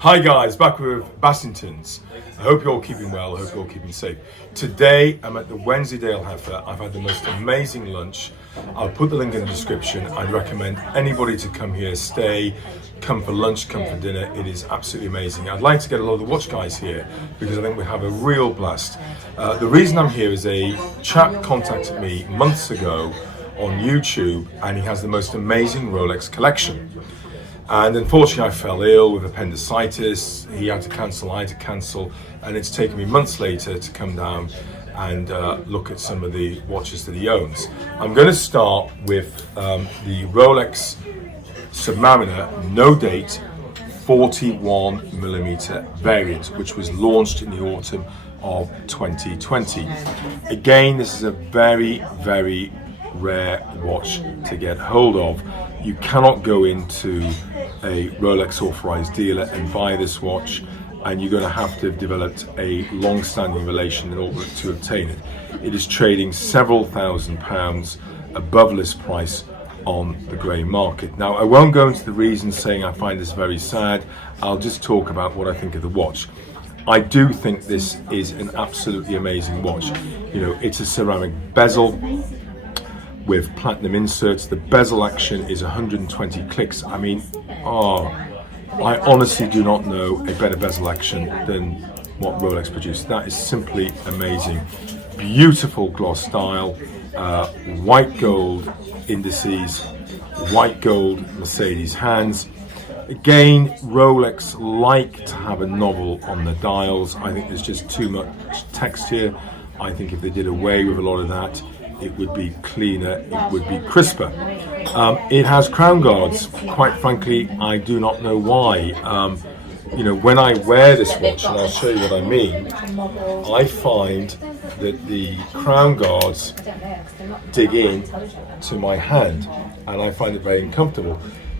Hi guys, back with Bassingtons. I hope you're all keeping well, I hope you're all keeping safe. Today I'm at the Wensleydale Heifer. I've had the most amazing lunch. I'll put the link in the description. I'd recommend anybody to come here, stay, come for lunch, come for dinner. It is absolutely amazing. I'd like to get a lot of the watch guys here because I think we have a real blast. The reason I'm here is a chap contacted me months ago on YouTube and he has the most amazing Rolex collection. And unfortunately I fell ill with appendicitis. He had to cancel, I had to cancel, and it's taken me months later to come down and look at some of the watches that he owns. I'm going to start with the Rolex Submariner, no date, 41mm variant, which was launched in the autumn of 2020. Again, this is a very, very rare watch to get hold of. You cannot go into a Rolex authorized dealer and buy this watch, and you're going to have to have developed a long-standing relation in order to obtain it. It is trading several £1,000s above list price on the grey market. Now, I won't go into the reasons saying I find this very sad. I'll just talk about what I think of the watch. I do think this is an absolutely amazing watch. You know, it's a ceramic bezel with platinum inserts. The bezel action is 120 clicks. I mean, I honestly do not know a better bezel action than what Rolex produced. That is simply amazing. Beautiful gloss style, white gold indices, white gold Mercedes hands. Again, Rolex like to have a novel on the dials. I think there's just too much text here. I think if they did away with a lot of that, it would be cleaner, it would be crisper. It has crown guards. Quite frankly, I do not know why. You know, when I wear this watch, and I'll show you what I mean, I find that the crown guards dig in to my hand, and I find it very uncomfortable.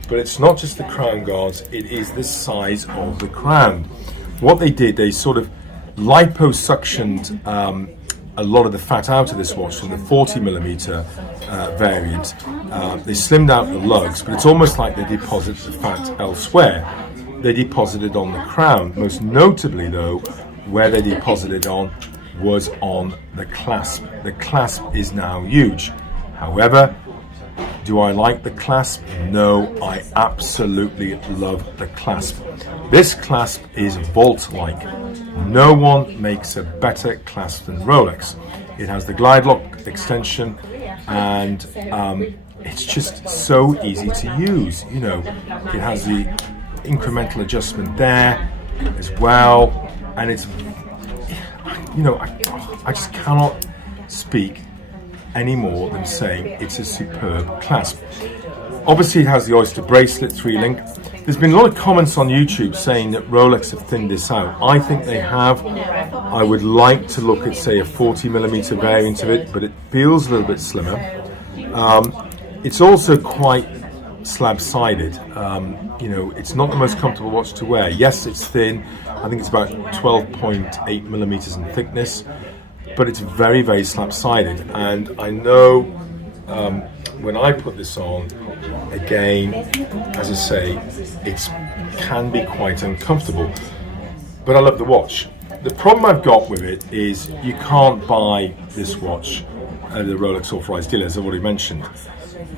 But it's not just the crown guards, it is the size of the crown. What they did, they sort of liposuctioned a lot of the fat out of this watch from the 40mm variant. They slimmed out the lugs, but it's almost like they deposit the fat elsewhere. They deposited on the crown. Most notably though, where they deposited on was on the clasp. The clasp is now huge. However, do I like the clasp? No, I absolutely love the clasp. This clasp is vault-like. No one makes a better clasp than Rolex. It has the glide lock extension, and it's just so easy to use. You know, it has the incremental adjustment there as well, and it's, you know, I just cannot speak any more than saying it's a superb clasp. Obviously it has the Oyster Bracelet 3-link. There's been a lot of comments on YouTube saying that Rolex have thinned this out. I think they have. I would like to look at, say, a 40mm variant of it, but it feels a little bit slimmer. It's also quite slab-sided. You know, it's not the most comfortable watch to wear. Yes, it's thin. I think it's about 12.8mm in thickness, but it's very, very slab-sided. And I know when I put this on, again, as I say, it can be quite uncomfortable, but I love the watch. The problem I've got with it is you can't buy this watch at the Rolex authorized dealer, as I've already mentioned.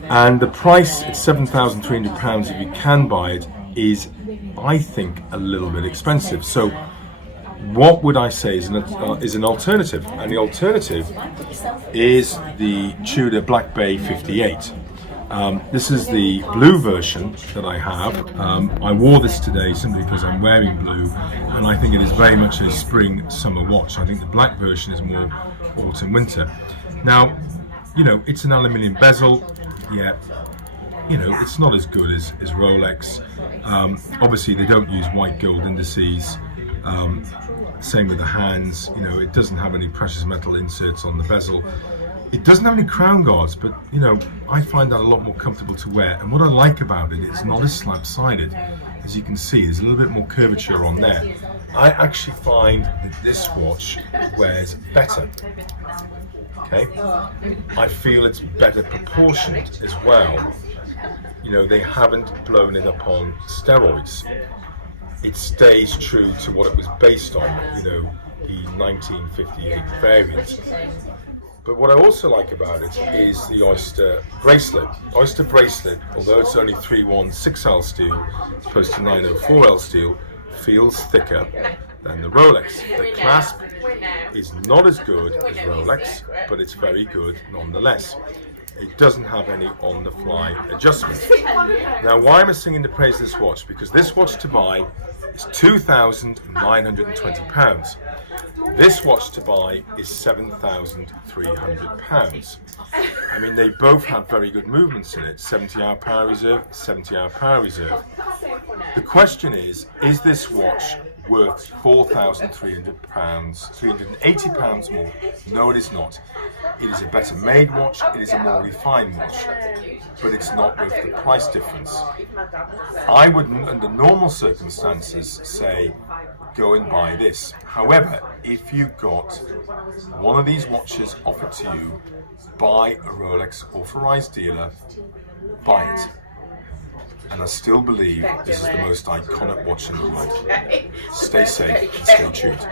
And the price at £7,300, if you can buy it, is, I think, a little bit expensive. So what would I say is an alternative? And the alternative is the Tudor Black Bay 58. This is the blue version that I have. I wore this today simply because I'm wearing blue, and I think it is very much a spring-summer watch. I think the black version is more autumn-winter. Now, you know, it's an aluminium bezel. Yeah, you know, it's not as good as Rolex. Obviously, they don't use white gold indices. Same with the hands. You know, it doesn't have any precious metal inserts on the bezel. It doesn't have any crown guards, but you know, I find that a lot more comfortable to wear. And what I like about it, it's not as slab-sided. As you can see, there's a little bit more curvature on there. I actually find that this watch wears better. Okay, I feel it's better proportioned as well. You know, they haven't blown it up on steroids. it stays true to what it was based on, you know, the 1958 variant. But what I also like about it is the Oyster Bracelet. Oyster Bracelet, although it's only 316L steel as opposed to 904L steel, feels thicker than the Rolex. The clasp is not as good as Rolex, but it's very good nonetheless. It doesn't have any on-the-fly adjustments. Now, why am I singing the praise of this watch? Because this watch to buy is £2,920. This watch to buy is £7,300. I mean, they both have very good movements in it. 70-hour power reserve, 70-hour power reserve. The question is this watch worth £4,300, £380 more? No, it is not. It is a better made watch, it is a more refined watch, but it's not worth the price difference. I wouldn't, under normal circumstances, say go and buy this. However, if you got one of these watches offered to you by a Rolex authorised dealer, buy it. And I still believe this is the most iconic watch in the world. Stay safe and stay tuned.